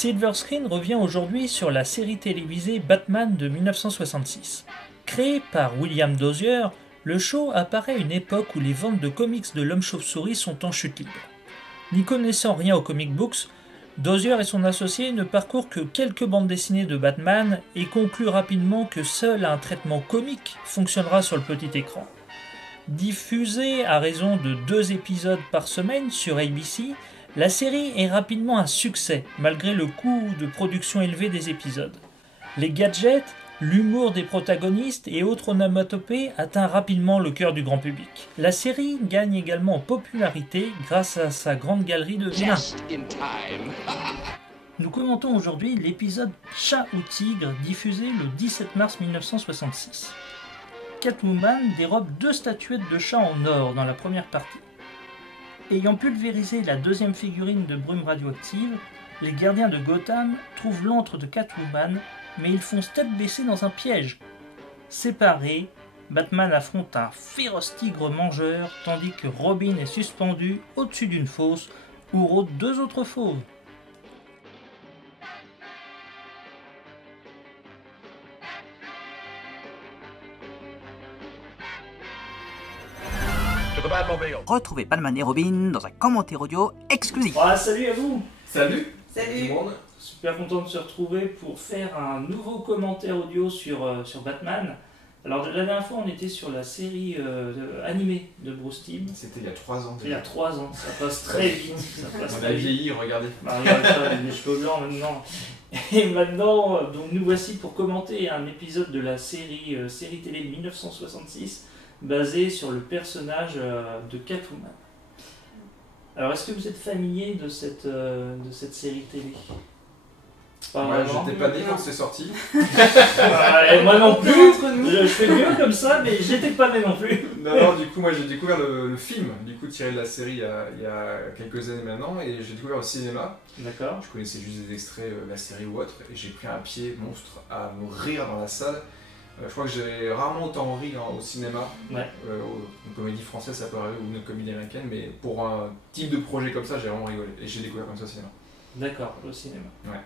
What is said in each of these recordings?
Silver Screen revient aujourd'hui sur la série télévisée Batman de 1966. Créé par William Dozier, le show apparaît à une époque où les ventes de comics de l'homme chauve-souris sont en chute libre. N'y connaissant rien aux comic books, Dozier et son associé ne parcourent que quelques bandes dessinées de Batman et concluent rapidement que seul un traitement comique fonctionnera sur le petit écran. Diffusée à raison de 2 épisodes par semaine sur ABC, la série est rapidement un succès, malgré le coût de production élevé des épisodes. Les gadgets, l'humour des protagonistes et autres onomatopées atteint rapidement le cœur du grand public. La série gagne également en popularité grâce à sa grande galerie de vilains. Nous commentons aujourd'hui l'épisode Chat ou Tigre, diffusé le 17 mars 1966. Catwoman dérobe 2 statuettes de chat en or dans la première partie. Ayant pulvérisé la deuxième figurine de brume radioactive, les gardiens de Gotham trouvent l'antre de Catwoman, mais ils foncent tête baissée dans un piège. Séparés, Batman affronte un féroce tigre mangeur, tandis que Robin est suspendu au-dessus d'une fosse où rôdent 2 autres fauves. Retrouvez Batman et Robin dans un commentaire audio exclusif. Salut à vous. Salut Tout le monde. Super content de se retrouver pour faire un nouveau commentaire audio sur Batman. Alors la dernière fois on était sur la série animée de Bruce Timm. C'était il y a 3 ans. Il y a 3 ans, ça passe très vite. On a vieilli, regardez. Regarde ça, les cheveux blancs maintenant. Et maintenant, donc nous voici pour commenter un épisode de la série télé de 1966 basé sur le personnage de Catwoman. Alors est-ce que vous êtes familier de cette série télé? Ouais, j'étais pas né quand c'est sorti. Moi non plus, je fais mieux comme ça, mais j'étais pas né non plus. Non, du coup, moi j'ai découvert le film, du coup tiré de la série il y a quelques années maintenant, et j'ai découvert au cinéma. D'accord. Je connaissais juste des extraits de la série ou autre, et j'ai pris un pied monstre à me rire dans la salle. Je crois que j'ai rarement autant ri au cinéma. Ouais. Une comédie française, ça peut arriver, ou une comédie américaine, mais pour un type de projet comme ça, j'ai vraiment rigolé. Et j'ai découvert comme ça au cinéma. D'accord, au cinéma. Ouais.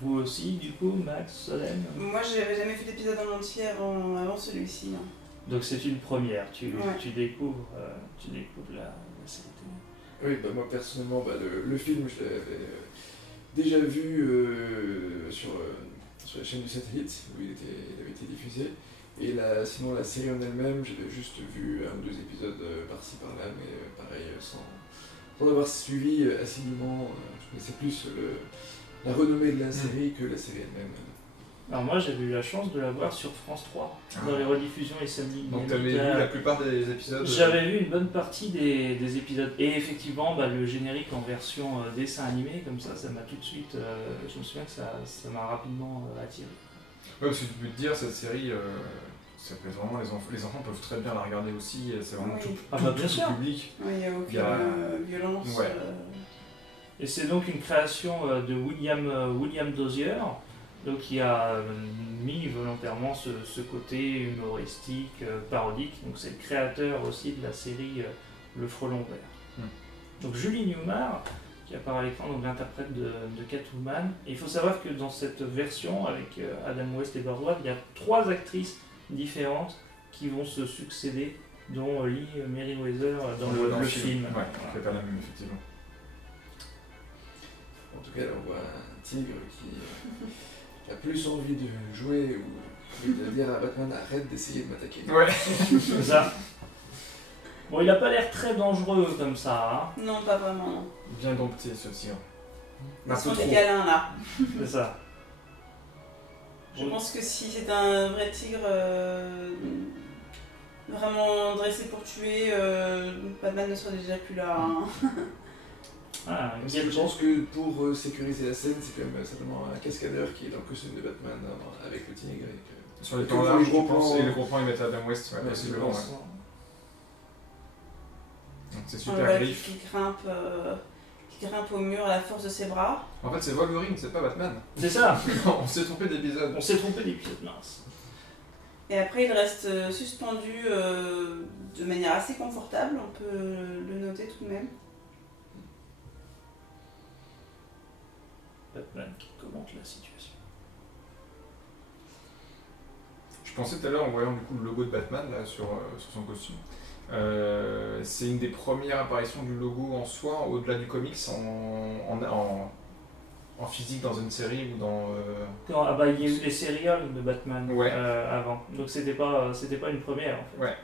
Vous aussi, du coup, Max, Solène? Moi, j'avais jamais fait d'épisode en entier avant celui-ci. Hein. Donc c'est une première, tu Ouais. découvres la série télé. Oui, moi personnellement, le film, je l'avais déjà vu sur la chaîne du satellite, où il avait été diffusé. Et sinon, la série en elle-même, j'avais juste vu 1 ou 2 épisodes par-ci par-là, mais pareil, sans avoir suivi assidûment. Je connaissais plus la renommée de la série que la série elle-même. Alors moi j'avais eu la chance de la voir sur France 3, dans les rediffusions les samedis. Donc tu avais vu la plupart des épisodes? J'avais vu une bonne partie des épisodes. Et effectivement, le générique en version dessin animé, comme ça m'a tout de suite... je me souviens que ça m'a rapidement attiré. Ouais, parce que tu peux te dire, cette série, ça peut vraiment, les enfants peuvent très bien la regarder aussi, c'est vraiment Oui. Bien sûr. public. Ouais, il n'y a aucune violence. Ouais. Et c'est donc une création de William Dozier, donc qui a mis volontairement ce côté humoristique, parodique. Donc c'est le créateur aussi de la série Le Frelon Vert. Donc Julie Newmar, qui apparaît à l'écran, donc l'interprète de Catwoman. Et il faut savoir que dans cette version, avec Adam West et Burt, il y a 3 actrices différentes qui vont se succéder, dont Lee Meriwether dans le film. Ouais, c'est pas la même, effectivement. En tout cas, là, on voit un tigre qui a plus envie de jouer ou de dire à Batman arrête d'essayer de m'attaquer. Ouais. C'est ça. Bon, il a pas l'air très dangereux comme ça, hein. Non, pas vraiment. Non. Bien dompté ce tigre. Ils sont des câlins là. C'est ça. Je pense que si c'était un vrai tigre vraiment dressé pour tuer, Batman ne serait déjà plus là. Hein. Je pense que pour sécuriser la scène, c'est quand même simplement un cascadeur qui est dans le costume de Batman avec le tigre. Sur les temps larges, je pense, et le gros plan, ils mettent Adam West, Ouais, possiblement. je pense. Ouais. Donc c'est super griffe. Qui grimpe au mur à la force de ses bras. En fait, c'est Wolverine, c'est pas Batman. C'est ça. On s'est trompé d'épisode. On s'est trompé d'épisode, mince. Et après, il reste suspendu de manière assez confortable, on peut le noter tout de même. Batman qui commente la situation. Je pensais tout à l'heure en voyant du coup le logo de Batman là, sur son costume. C'est une des premières apparitions du logo en soi, au-delà du comics, en physique dans une série ou dans... Ah bah il y a eu les serials de Batman Ouais. avant, donc c'était pas une première en fait. Ouais.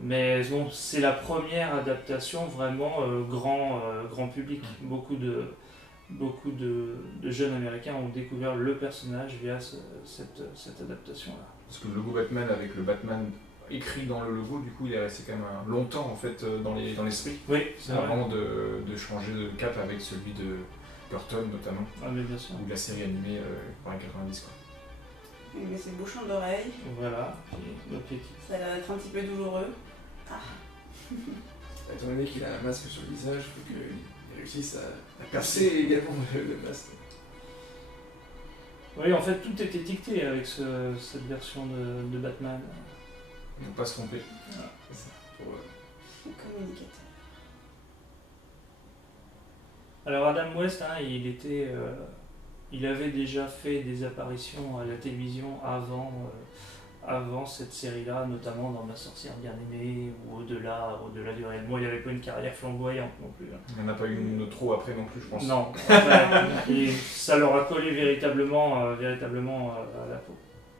Mais bon, c'est la première adaptation vraiment grand public. Beaucoup de jeunes américains ont découvert le personnage via cette adaptation-là. Parce que le logo Batman avec le Batman écrit dans le logo, du coup il est resté quand même longtemps en fait dans l'esprit. Oui, c'est vrai. Avant de changer de cap avec celui de Burton notamment, Ah mais bien sûr. ou de la série animée par les 90 quoi. Il met ses bouchons d'oreilles. Voilà, puis, Ça a l'air d'être un petit peu douloureux. Étant donné qu'il a un masque sur le visage, il faut qu'il réussisse à percer également le masque. oui, en fait tout est étiqueté avec cette version de Batman. Ne pas se tromper. C'est ça. Pour, Le communicateur. Alors Adam West, hein, il avait déjà fait des apparitions à la télévision avant cette série-là, notamment dans Ma sorcière bien aimée ou au-delà du réel. Moi, il n'avait pas une carrière flamboyante non plus. Hein. Il n'y en a pas eu une trop après non plus, je pense. Non, et ça leur a collé véritablement à la peau.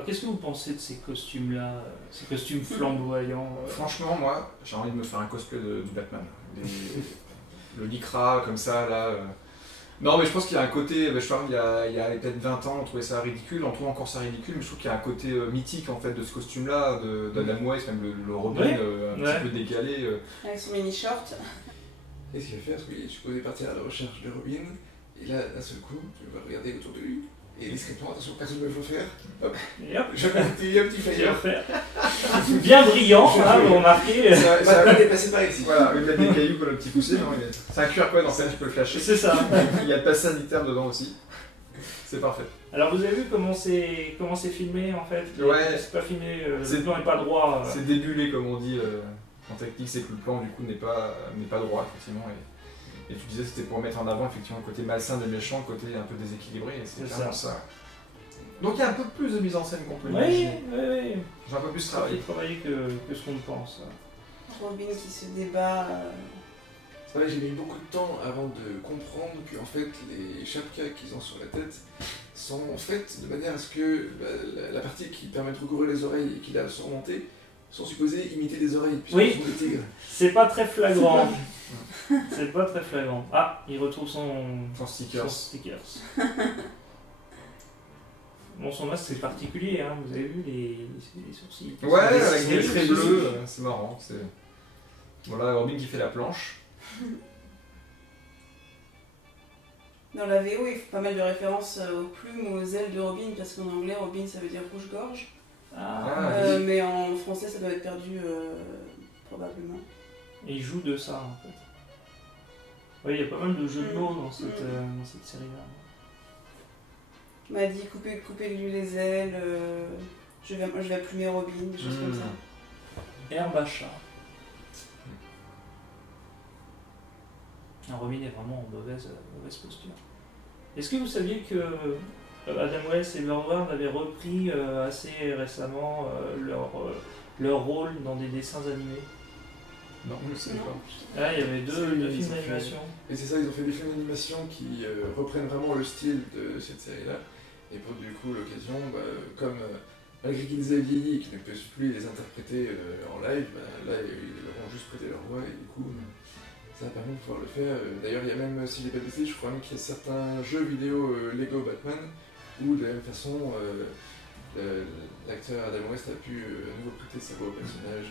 Qu'est-ce que vous pensez de ces costumes-là, ces costumes flamboyants Franchement, moi, j'ai envie de me faire un cosplay du Batman. Le lycra, comme ça, là. Non, mais je pense qu'il y a un côté, je parle, il y a peut-être 20 ans, on trouvait ça ridicule, on trouve encore ça ridicule, mais je trouve qu'il y a un côté mythique, en fait, de ce costume-là, d'Adam West, même le Robin, Ouais. un petit peu décalé. Avec son mini short. Et ce qu'il va faire, c'est qu'il est supposé partir à la recherche de Robin, et là, d'un seul coup, tu vas regarder autour de lui, et discrètement, attention, personne ne veut faire. Hop, Et hop, je vais mettre un petit failleur. bien brillant, hein, vous remarquez. Batman est passé par ici. Voilà, il a des cailloux pour le petit poussé, non, c'est un QR code en fait, tu peux le flasher. C'est ça. Il y a le pass sanitaire dedans aussi. C'est parfait. Alors vous avez vu comment c'est filmé en fait? Ouais. C'est pas filmé, le C'est- plan n'est pas droit. C'est débulé, comme on dit en technique, c'est que le plan du coup n'est pas droit, effectivement. Et tu disais c'était pour mettre en avant effectivement le côté malsain des méchants, le côté un peu déséquilibré, et c'est C'est clairement ça. Donc il y a un peu plus de mise en scène qu'on peut Oui, imaginer. oui. J'ai un peu plus Ça fait travaillé. travailler que ce qu'on pense. Robin qui se débat. C'est vrai que j'ai mis beaucoup de temps avant de comprendre que en fait, les chapkas qu'ils ont sur la tête sont faites de manière à ce que la partie qui permet de recouvrir les oreilles et qui l'a surmontée sont supposées imiter des oreilles, puisque Oui. ce sont des tigres. C'est pas très flagrant. C'est pas très flagrant. Ah, il retrouve son Son sticker. stickers. Bon, son masque c'est particulier, hein. Vous avez vu les sourcils. Ouais, avec des Oui, traits oui, bleus, c'est marrant. Voilà, Robin qui fait la planche. Dans la VO, il faut pas mal de références aux plumes, aux ailes de Robin, parce qu'en anglais, Robin ça veut dire rouge-gorge. Ah, Mais en français, ça doit être perdu probablement. et il joue de ça en fait. Oui, il y a pas mal de jeux de mots dans cette série-là. Il m'a dit coupez-lui les ailes, je vais plumer Robin, des choses comme ça. Herbe à chat. Robin est vraiment en mauvaise posture. Est-ce que vous saviez que Adam West et Lord Ward avaient repris assez récemment leur rôle dans des dessins animés? Non, je sais Non. pas. Là, il y avait deux Ils films ont fait- d'animation. Et c'est ça, ils ont fait des films d'animation qui reprennent vraiment le style de cette série-là. Et pour du coup l'occasion, comme malgré qu'ils aient vieilli et qu'ils ne peuvent plus les interpréter en live, là ils leur ont juste prêté leur voix et du coup ça a permis de pouvoir le faire. D'ailleurs il y a même, si j'ai pas de bêtises, je crois même qu'il y a certains jeux vidéo Lego Batman où de la même façon l'acteur Adam West a pu à nouveau prêter sa voix au personnage.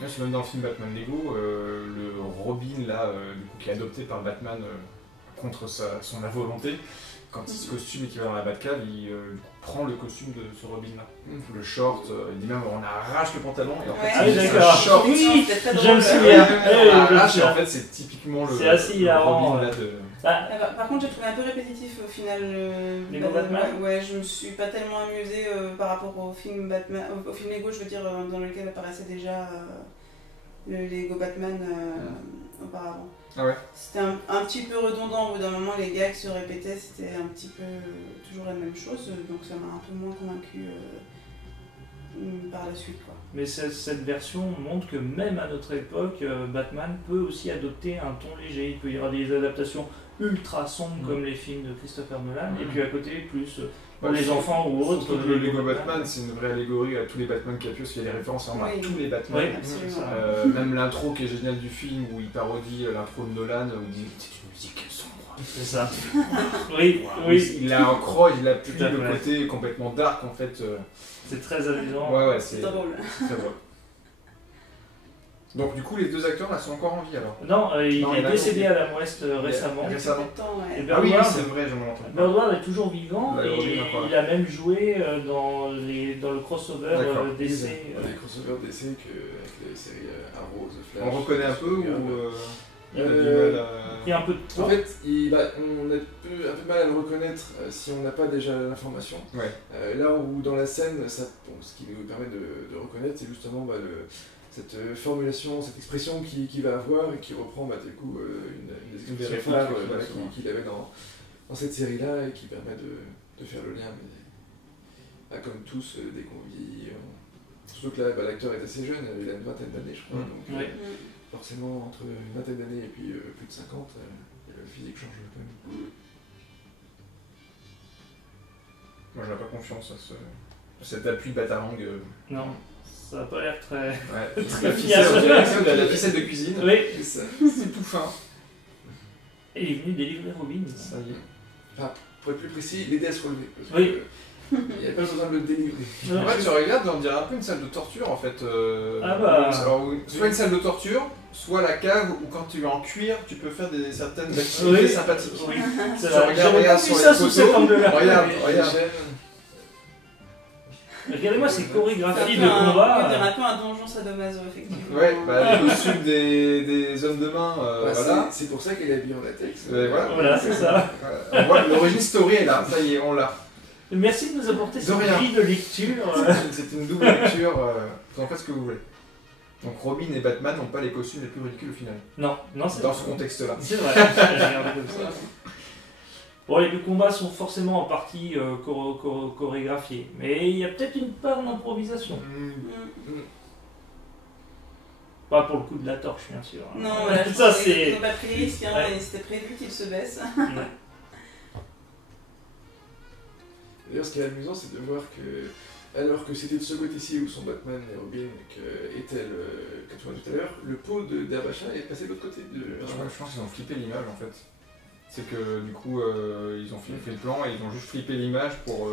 Ouais, c'est même dans le film Batman Lego, le Robin là, du coup, qui est adopté par Batman contre son volonté, quand il se costume et qu'il va dans la Batcave, il du coup, prend le costume de ce Robin là. Le short, il dit même on arrache le pantalon et en fait Ouais. Ah, c'est un d'accord. short. Oui, C'était très je drôle. me souviens. On arrache et en fait c'est typiquement le, C'est assez le hilarant, Robin ouais. là de... Ah, Par contre, j'ai trouvé un peu répétitif au final. Lego Batman. Ouais, je me suis pas tellement amusée par rapport au film Batman, au film Lego, je veux dire, dans lequel apparaissait déjà le Lego Batman auparavant. Ah ouais. C'était un petit peu redondant, au bout d'un moment les gags se répétaient, c'était un petit peu toujours la même chose, donc ça m'a un peu moins convaincu par la suite, quoi. Mais cette version montre que même à notre époque, Batman peut aussi adopter un ton léger. Il peut y avoir des adaptations ultra sombres comme les films de Christopher Nolan, et puis à côté plus pour les enfants ou autres. Surtout que le Lego Batman, c'est une vraie allégorie à tous les Batman qu'il y a pu, parce qu'il y a des références vraiment à tous les Batman. Oui, absolument. Même l'intro qui est géniale du film, où il parodie l'intro de Nolan, où il dit c'est une musique sombre. C'est ça. Oui, oui. Il a un croc, il appuie Tout à le fait. côté complètement dark en fait. C'est très amusant. Ouais, C'est c'est drôle. très drôle. Donc du coup, les deux acteurs là sont encore en vie alors. Non, il Non, est il a décédé compris. à la Ouest récemment. Récemment. Et Ah oui, Birdward- c'est vrai, je m'en entends. Birdward est toujours vivant Bah, il revient et encore, là. il a même joué dans le crossover D'accord. DC. Les crossovers DC avec les séries Arrow, The Flash. On reconnaît un peu ou il a du Euh, mal à... pris un peu de temps. En fait, on a un peu de mal à le reconnaître si on n'a pas déjà l'information. Ouais. Là où dans la scène, ce qui nous permet de reconnaître, c'est justement cette formulation, cette expression qu'il va avoir et qui reprend du coup une des Des expressions réflexes, phares ouais, qu'il avait dans cette série-là et qui permet de faire le lien. Mais, comme tous, dès qu'on vit, surtout que là, l'acteur est assez jeune, il a une vingtaine d'années, je crois. Donc, Ouais. forcément, entre une vingtaine d'années et puis plus de 50, le physique change quand même. Moi j'aurais pas confiance à cet appui batalang. Non, ça n'a pas l'air très. Ouais. Très La fiable. ficelle, la ficelle de cuisine. Oui, C'est tout fin. et il est venu délivrer Robin. Ça y est. Pour être plus précis, l'aider à se relever. Parce Oui. que, il n'y a pas besoin de le délivrer. En fait, tu regardes, on dirait un peu une salle de torture en fait. Ah bah. Alors, soit une salle de torture, soit la cave où quand tu es en cuir, tu peux faire certaines activités Oui. sympathiques. Oui, Tu c'est vrai. regardes, J'avais pas regarde vu sur ça les sous photos. cet angle-là. Regarde, Les regarde. chaînes, Regardez-moi ces chorégraphies de On dirait combat. un peu un donjon sadomaso, effectivement. Ouais, bah, les costumes des hommes de main, bah, voilà. C'est pour ça qu'elle est habillée en latex. Voilà. Voilà, c'est ça. On voit l'origine story est là, ça y est, on l'a. Merci de nous apporter De cette rien. grille de lecture. C'est une double lecture, vous en faites ce que vous voulez. Donc Robin et Batman n'ont pas les costumes les plus ridicules au final, Non, non, c'est dans ce contexte-là. C'est vrai, j'ai regardé comme ça. Bon, les deux combats sont forcément en partie chorégraphiés, mais il y a peut-être une part d'improvisation. Pas pour le coup de la torche, bien sûr. Non, là, je ça pense qu'ils c'est. n'ont pas pris les risques, hein, Ouais. et c'était prévu qu'ils se baissent. Ouais. D'ailleurs, ce qui est amusant, c'est de voir que, alors que c'était de ce côté-ci où sont Batman et Robin était comme tu vois tout à l'heure, le pot d'Herbachin est passé de l'autre côté. Je pense qu'ils ont flippé l'image en fait. C'est que du coup, ils ont fait le plan et ils ont juste flippé l'image pour...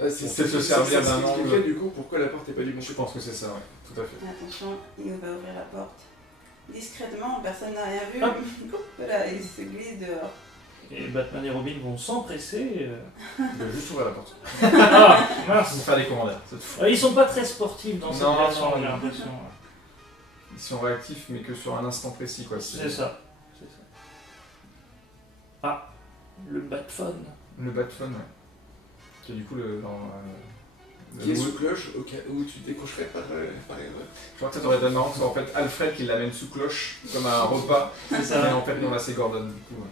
c'est se servir d'un ce qui expliquerait, angle. du coup pourquoi la porte n'est pas du bon Je côté. pense que c'est ça, ouais, tout à fait. Attention, il va ouvrir la porte. Discrètement, personne n'a rien vu. Hop. Voilà, il se glisse dehors. Et Batman et Robin vont s'empresser. Il doit juste ouvrir la porte. Ah, Pour mince. faire des commentaires, c'est tout. Ils sont pas très sportifs dans cette Non, version, non, j'ai non. l'impression. Ils sont réactifs mais que sur un instant précis quoi. C'est ça. C'est ça. Ah, le Batphone. Le Batphone, ouais. Qui est du coup le Qui est mot- sous cloche au cas où tu décrocherais par erreur. Je crois que ça aurait été marrant, c'est en fait Alfred qui l'amène sous cloche, comme un repas. C'est Mais ça. en fait, non, là c'est Gordon, du coup.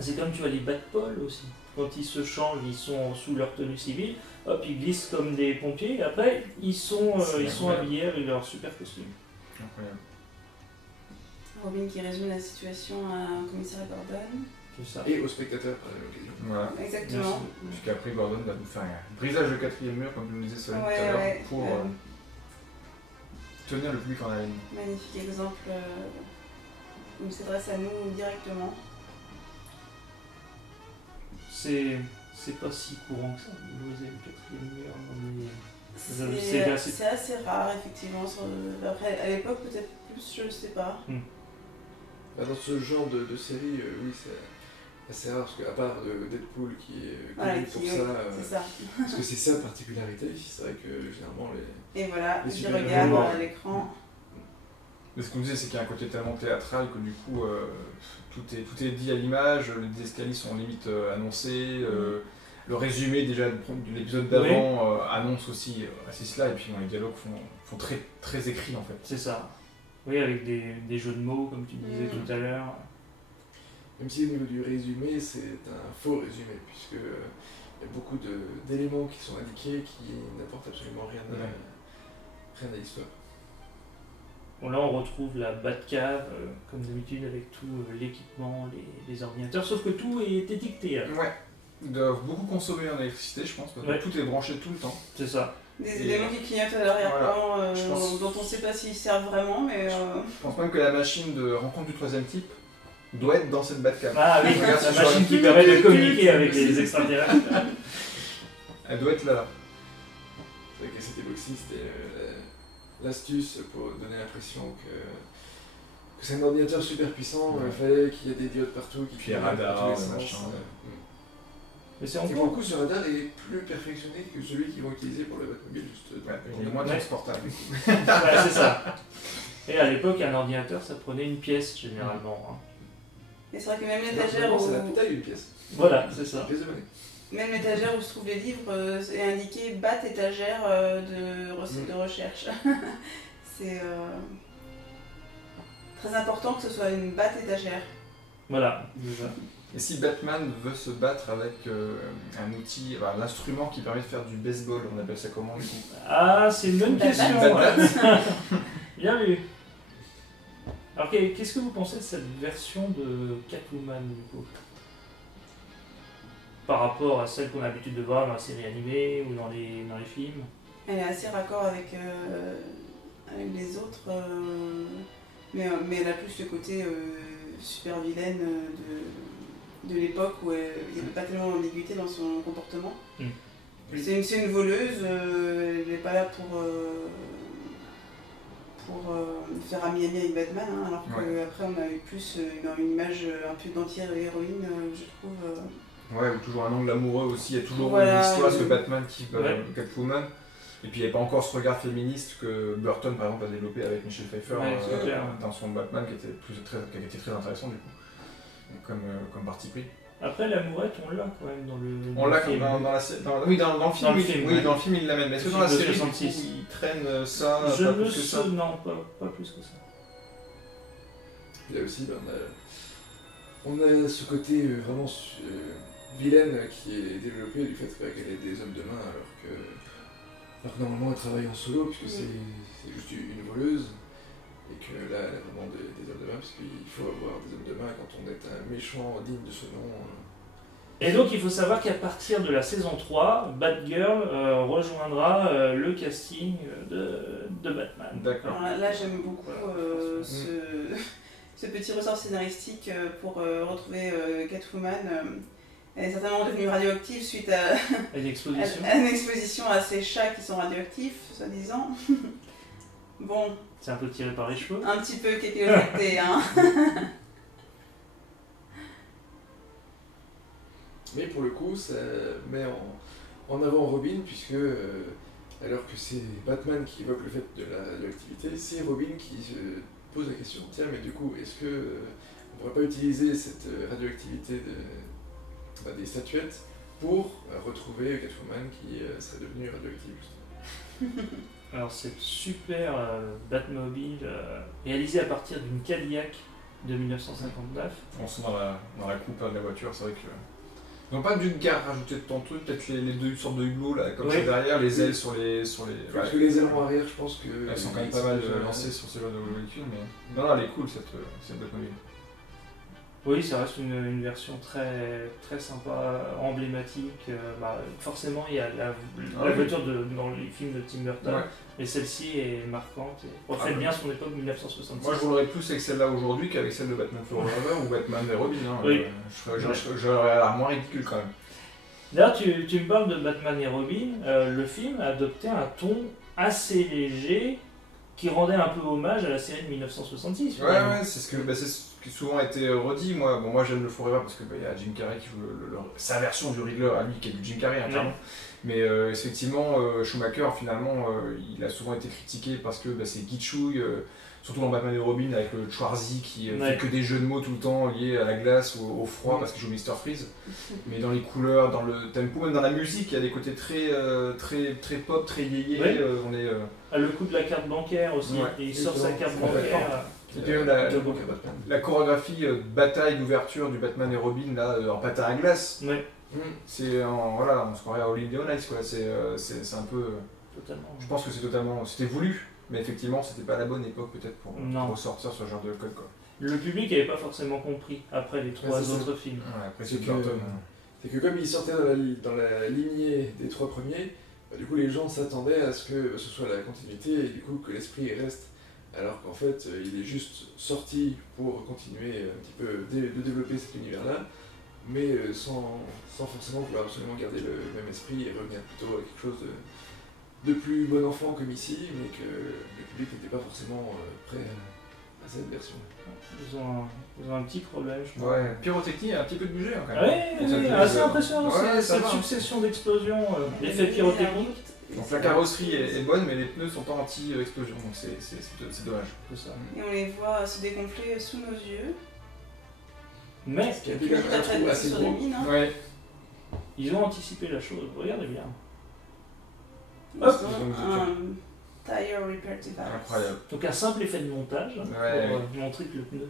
C'est comme tu vois les Batpol aussi. Quand ils se changent, ils sont sous leur tenue civile, hop, ils glissent comme des pompiers, et après, ils sont incroyable. habillés avec leur super costume. Incroyable. Robin qui résume la situation à un commissaire Gordon. C'est ça. Et au spectateur par l'occasion. Voilà. Exactement. Puisqu'après, Gordon va nous faire un brisage de quatrième mur, comme tu nous disais Solène tout à Ouais, l'heure, ouais. pour tenir le public en haleine. Magnifique exemple. Il s'adresse à nous directement. C'est pas si courant que ça, de briser le quatrième mur dans les... C'est assez- assez rare, effectivement. Après, à l'époque, peut-être plus, je sais pas. Bah, dans ce genre de série, oui, c'est assez rare, parce qu'à part Deadpool qui est Voilà, connu pour qui- ça, c'est ça. parce que c'est sa particularité, c'est vrai que généralement les... Et voilà, Les je super-héros, regarde ouais. à l'écran. Mais ce qu'on disait, c'est qu'il y a un côté tellement théâtral que du coup, tout est dit à l'image, les escaliers sont limite annoncés, le résumé déjà de l'épisode d'avant annonce aussi cela, et puis les dialogues font très, très écrits en fait. C'est ça. Oui, avec des jeux de mots, comme tu disais tout à l'heure. Même si au niveau du résumé, c'est un faux résumé, puisque il y a beaucoup d'éléments qui sont indiqués qui n'apportent absolument rien à l'histoire. Bon, là, on retrouve la Batcave, comme d'habitude, avec tout l'équipement, les ordinateurs, sauf que tout est étiqueté. Ouais, ils doivent beaucoup consommer en électricité, je pense, parce que tout est branché tout le temps. C'est ça. Des éléments qui clignotent à l'arrière-plan, dont on ne sait pas s'ils servent vraiment, mais... Je pense même que la machine de rencontre du troisième type doit être dans cette Batcave. Ah oui, la machine qui permet de communiquer avec les extraterrestres. Elle doit être là. C'est vrai que cette époque-ci, c'était l'astuce pour donner l'impression que c'est un ordinateur super puissant, il fallait qu'il y ait des diodes partout, qui puis radar, machin. Mais c'est Et encore... pour le coup, ce radar est plus perfectionné que celui qu'ils vont utiliser pour le Batmobile, juste. Il est moins transportable. Ouais, c'est ça. Et à l'époque, un ordinateur, ça prenait une pièce, généralement. Hein. Et c'est vrai que même l'étagère où... C'est la taille d'une pièce. Voilà, c'est ça. Une pièce de monnaie. Même l'étagère où se trouvent les livres est indiqué BAT étagère de recherche. C'est très important que ce soit une BAT étagère. Voilà, déjà. Et si Batman veut se battre avec un outil, l'instrument qui permet de faire du baseball, on appelle ça comment du coup? Ah, c'est une bonne question. Batman. Bien vu. Alors, qu'est-ce que vous pensez de cette version de Catwoman, du coup? Par rapport à celle qu'on a l'habitude de voir dans la série animée ou dans les films? Elle est assez raccord avec les autres, mais elle a plus le côté super vilaine de l'époque où il n'y avait pas tellement d'ambiguïté dans son comportement. C'est une voleuse, elle n'est pas là pour faire ami-ami avec Batman, hein, alors qu'après on a eu plus une image un peu d'anti-héroïne, je trouve. Ouais, ou toujours un angle amoureux aussi, il y a toujours Voilà, une histoire que Batman qui Catwoman. Et puis il n'y a pas encore ce regard féministe que Burton par exemple a développé avec Michelle Pfeiffer dans son Batman qui était très intéressant du coup, comme parti pris. Après l'amourette on l'a quand même dans le film. On l'a dans le film, dans le film il l'amène, mais est-ce que dans la série du coup, il traîne ça Je pas me plus que ça? Non, pas plus que ça. Il y a aussi, on a ce côté vraiment vilaine qui est développé du fait qu'elle est des hommes de main alors que normalement elle travaille en solo puisque c'est juste une voleuse et que là elle a vraiment des hommes de main parce qu'il faut avoir des hommes de main quand on est un méchant digne de ce nom. Et donc il faut savoir qu'à partir de la saison 3, Batgirl rejoindra le casting de Batman. D'accord. Là j'aime beaucoup ce petit ressort scénaristique pour retrouver Catwoman. Elle est certainement devenue radioactive suite à une exposition. À une exposition à ces chats qui sont radioactifs, soi-disant. Bon. C'est un peu tiré par les cheveux. Un petit peu kékéoté, hein. Mais pour le coup, ça met en avant Robin, puisque alors que c'est Batman qui évoque le fait de la radioactivité, c'est Robin qui se pose la question, tiens mais du coup, est-ce que on ne pourrait pas utiliser cette radioactivité des statuettes pour retrouver Catwoman qui serait devenue radioactive justement. Alors cette super Batmobile réalisée à partir d'une Cadillac de 1959. On sent dans la coupe de la voiture, c'est vrai que... Ils n'ont pas dû rajouter de ton truc, peut-être les deux sortes de hublots là, comme ça derrière, les ailes sur les... Parce que les ailerons arrière, je pense que... Elles sont quand même pas mal lancées sur ce genre de véhicule, mais... Non, elle est cool cette Batmobile. Oui, ça reste une version très, très sympa, emblématique. Forcément, il y a la voiture dans les films de Tim Burton, mais celle-ci est marquante et reflète bien son époque 1966. Moi, je roulerais plus avec celle-là aujourd'hui qu'avec celle de Batman Forever ou Batman et Robin. Hein. Oui. J'aurais l'air moins ridicule quand même. D'ailleurs, tu me parles de Batman et Robin. Le film a adopté un ton assez léger qui rendait un peu hommage à la série de 1966. Ouais, c'est ce qui a souvent été redit. Moi j'aime le Forever parce que y a Jim Carrey qui joue sa version du Riddler à lui qui est du Jim Carrey, clairement. Mais effectivement, Schumacher, finalement, il a souvent été critiqué parce que c'est kitschouille, surtout dans Batman et Robin avec le Schwarzy qui fait que des jeux de mots tout le temps liés à la glace ou au froid parce qu'il joue Mr. Freeze. Mais dans les couleurs, dans le tempo, même dans la musique, il y a des côtés très pop, très yéyé. Le coup de la carte bancaire aussi, il sort sa carte bancaire. Et puis même la, Quel bouquin Batman. la chorégraphie bataille d'ouverture du Batman et Robin là en patin à glace, Ouais, c'est voilà, on se croirait à Holiday on Ice quoi. C'est un peu. totalement. Je pense que c'était voulu, mais effectivement c'était pas la bonne époque peut-être pour Non. ressortir ce genre de code quoi. Le public n'avait pas forcément compris après les 3 c'est ça. autres films. Ouais, après C'est c'est que- Burton. C'est que comme il sortait dans la lignée des 3 premiers, bah, du coup les gens s'attendaient à ce que ce soit la continuité et du coup que l'esprit reste. Alors qu'en fait il est juste sorti pour continuer un petit peu de développer cet univers-là, mais sans forcément vouloir absolument garder le même esprit et revenir plutôt à quelque chose de plus bon enfant comme ici, mais que le public n'était pas forcément prêt à cette version. Ils ont un petit problème, je crois. Ouais, pyrotechnie a un petit peu de budget hein, quand Ah même. oui, Ça oui, fait- assez impressionnant, Ouais, ça cette va. succession d'explosions, d'effets pyrotechniques. Donc la carrosserie est bonne, mais les pneus sont pas anti-explosion, donc c'est dommage. C'est ça. Et on les voit se dégonfler sous nos yeux. Mais Il y a Puis quand même un après, trou passe assez sur les gros. mines. Hein. Ouais. ils ont anticipé la chose, regardez bien. Ils Hop. ont un tire repair device. Incroyable. Donc un simple effet de montage hein, Ouais, pour montrer que le pneu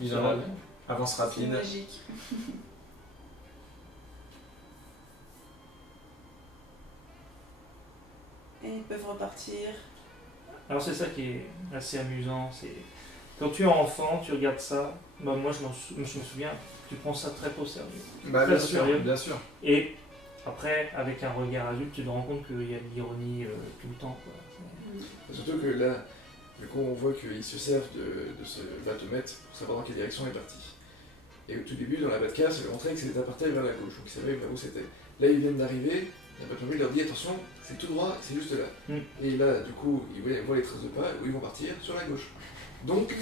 Ils ça en va ont- bien. Avance C'est rapide. magique. Et ils peuvent repartir. Alors c'est ça qui est assez amusant, c'est quand tu es enfant, tu regardes ça, bah moi je me souviens, tu prends ça très au sérieux. Bah Très bien sûr, sérieux. bien sûr. Et après, avec un regard adulte, tu te rends compte qu'il y a de l'ironie tout le temps. Quoi. Surtout que là, du coup, on voit qu'ils se servent de ce batomètre pour savoir dans quelle direction il est parti. Et au tout début, dans la Batcave, ça lui montrait que c'était à partir vers la gauche, donc ils savaient vers où c'était. Là, ils viennent d'arriver, et Batmobile leur dit attention, c'est tout droit, c'est juste là. Mm. Et là, du coup, ils voient les traces de pas, où ils vont partir sur la gauche. Donc,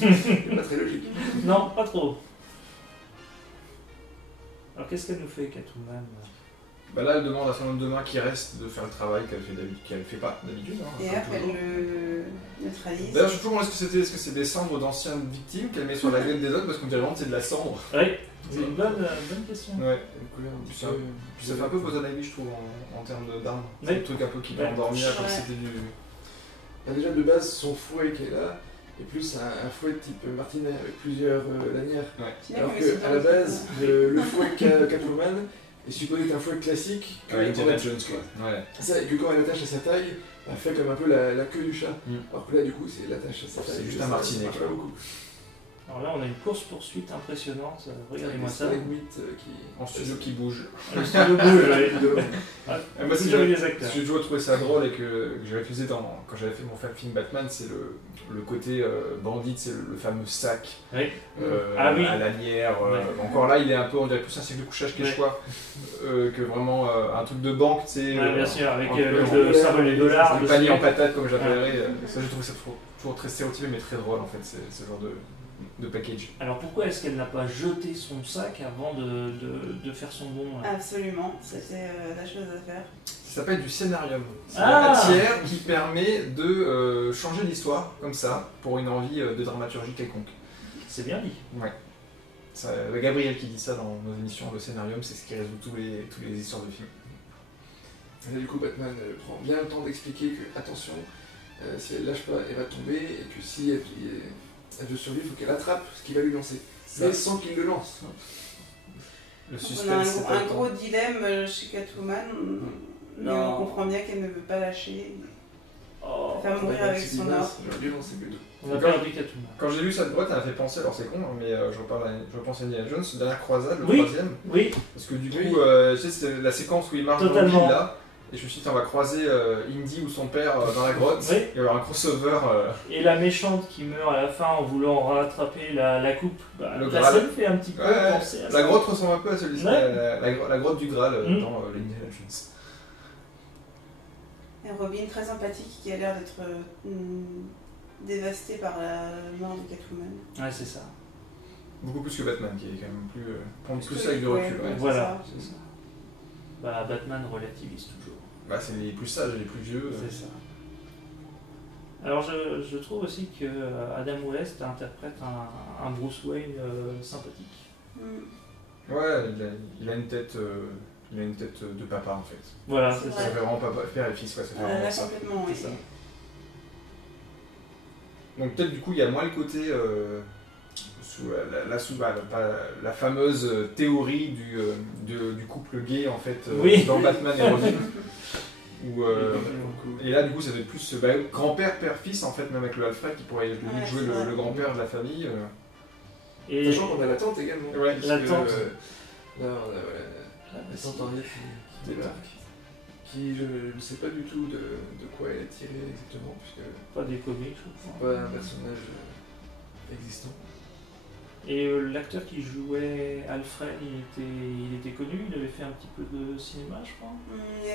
c'est pas très logique. Non, pas trop. Alors qu'est-ce qu'elle nous fait, Catwoman Bah là, elle demande à son homme de main qui reste de faire le travail qu'elle fait pas d'habitude. Hein, Et comme hop, elle toujours. le neutralise. D'ailleurs, je sais toujours est-ce que c'est des cendres d'anciennes victimes qu'elle met sur la gueule des autres parce qu'on dirait vraiment que c'est de la cendre. Oui, c'est une bonne question. Ouais. Une couleur un petit Ça- peu- Puis ça fait un peu Poison Ivy, je trouve, en termes d'armes. C'est Ouais. le truc un peu qui peut Ouais. endormir comme Ouais. si c'était du. Bah, déjà, de base, son fouet qui est là, et plus un fouet type martinet avec plusieurs lanières. Finalement, Alors mais c'est qu'à la dans le base, truc, le fouet qu'a Catwoman est supposé être un fouet classique. que Ouais, Indiana quand- Jones quoi. Ouais. Ça, et que quand elle attache à sa taille, elle fait comme un peu la queue du chat. Mm. Alors que là, du coup, c'est l'attache à sa taille. C'est juste Ça, un martinet, ça marche quoi. pas beaucoup. Alors là, on a une course-poursuite impressionnante. Regardez-moi ça. C'est limite qui. En studio qui bouge. Le studio bouge, ouais. Ah, moi, si Toujours j'ai les acteurs. j'ai toujours trouvé ça drôle et que j'ai réutilisé quand j'avais fait mon film Batman, c'est le côté bandit, c'est le fameux sac Oui. Ah oui. à lanière. Ouais. Encore là, il est un peu, on dirait plus un sac de couchage quechua que vraiment un truc de banque, tu sais. Ouais, bien sûr, avec un peu le symbole des dollars. le panier en dessus. patate, comme j'appellerais. Ça, j'ai trouvé ça toujours très stéréotypé, mais très drôle en fait, ce genre de package. Alors pourquoi est-ce qu'elle n'a pas jeté son sac avant de faire son bond là Absolument, c'était la chose à faire. Ça s'appelle du scénarium. C'est Ah. la matière qui permet de changer l'histoire comme ça pour une envie de dramaturgie quelconque. C'est bien dit. Ouais. C'est Gabriel qui dit ça dans nos émissions. Le scénarium, c'est ce qui résout toutes les histoires de films. Et là, du coup, Batman prend bien le temps d'expliquer que, attention, si elle lâche pas, elle va tomber, et que si elle veut survivre, il faut qu'elle attrape ce qu'il va lui lancer. Mais sans qu'il le lance. Le On a suspense, c'est pas un le temps. gros dilemme chez Catwoman, mais Non. on comprend bien qu'elle ne veut pas lâcher. Oh, Elle va mourir avec son or. J'aurais dû lancer plutôt. on a perdu Catwoman. Quand j'ai lu cette boîte, elle m'a fait penser, alors c'est con, hein, mais je repense à Indiana Jones, Dernière Croisade, le Oui. troisième. Oui, Parce que du coup, Oui. tu sais, c'est la séquence où il marche dans Totalement. l'île là. Et je me suis dit, on va croiser Indy ou son père dans la grotte. Oui. Il va y avoir un crossover. et la méchante qui meurt à la fin en voulant rattraper la coupe, bah, Le la Graal. scène fait un petit peu Ouais, penser à ça. La grotte ressemble un peu à celui-ci, Ouais. la grotte du Graal Mm. dans les Indiana Jones. Et Robin, très sympathique, qui a l'air d'être dévastée par la mort de Catwoman. Ouais, c'est ça. Beaucoup plus que Batman, qui est quand même plus. prendre plus Oui, ça avec du ouais, recul. Ouais. ouais. Voilà, c'est ça. Bah, Batman relativise toujours. Bah, c'est les plus sages et les plus vieux. C'est ça. Alors je trouve aussi que Adam West interprète un Bruce Wayne sympathique. Mm. Ouais, il a une tête. Il a une tête de papa en fait. Voilà, C'est c'est Ça ça. fait vraiment papa, père et fils, quoi, ça fait Là, vraiment ça. complètement, C'est oui. ça. Donc peut-être du coup il y a moins le côté la fameuse théorie du couple gay en fait Oui. dans Batman et Robin. Et là du coup ça doit être plus grand-père, père-fils en fait, même avec le Alfred qui pourrait limite jouer le grand-père de la famille. Et Sachant qu'on a la tante également. Ouais, puisque, la tante. Là, on a la tante Henriette qui débarque. Qui, je ne sais pas du tout de quoi elle est tirée exactement, puisque pas des comics, je c'est crois. pas un personnage existant. Et l'acteur qui jouait Alfred, il était connu, il avait fait un petit peu de cinéma, je crois.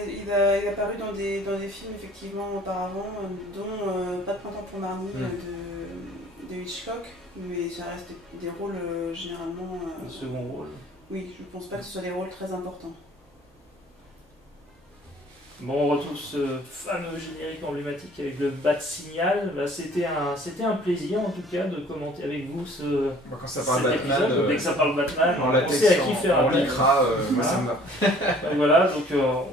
Il est apparu dans des films effectivement auparavant, dont Pas de printemps pour Marnie de Hitchcock, mais ça reste des rôles généralement. Le second rôle. Oui, je pense pas que ce soit des rôles très importants. Bon, on retrouve ce fameux générique emblématique avec le Bat Signal. Bah, c'était un plaisir en tout cas de commenter avec vous Quand ça parle cet Batman, épisode. Dès que ça parle Batman, en on latex, sait à qui faire en appel. lycra, moi Voilà. ça me va. Donc voilà, donc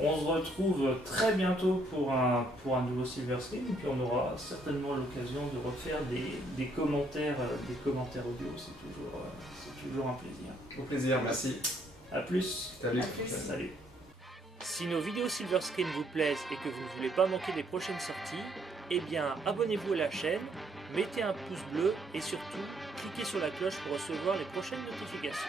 on se retrouve très bientôt pour un nouveau Silver Screen, et puis on aura certainement l'occasion de refaire des commentaires audio. C'est toujours un plaisir. Au plaisir, merci. A plus. Salut. À plus. Salut. Si nos vidéos Silver Screen vous plaisent et que vous ne voulez pas manquer les prochaines sorties, eh bien abonnez-vous à la chaîne, mettez un pouce bleu et surtout cliquez sur la cloche pour recevoir les prochaines notifications.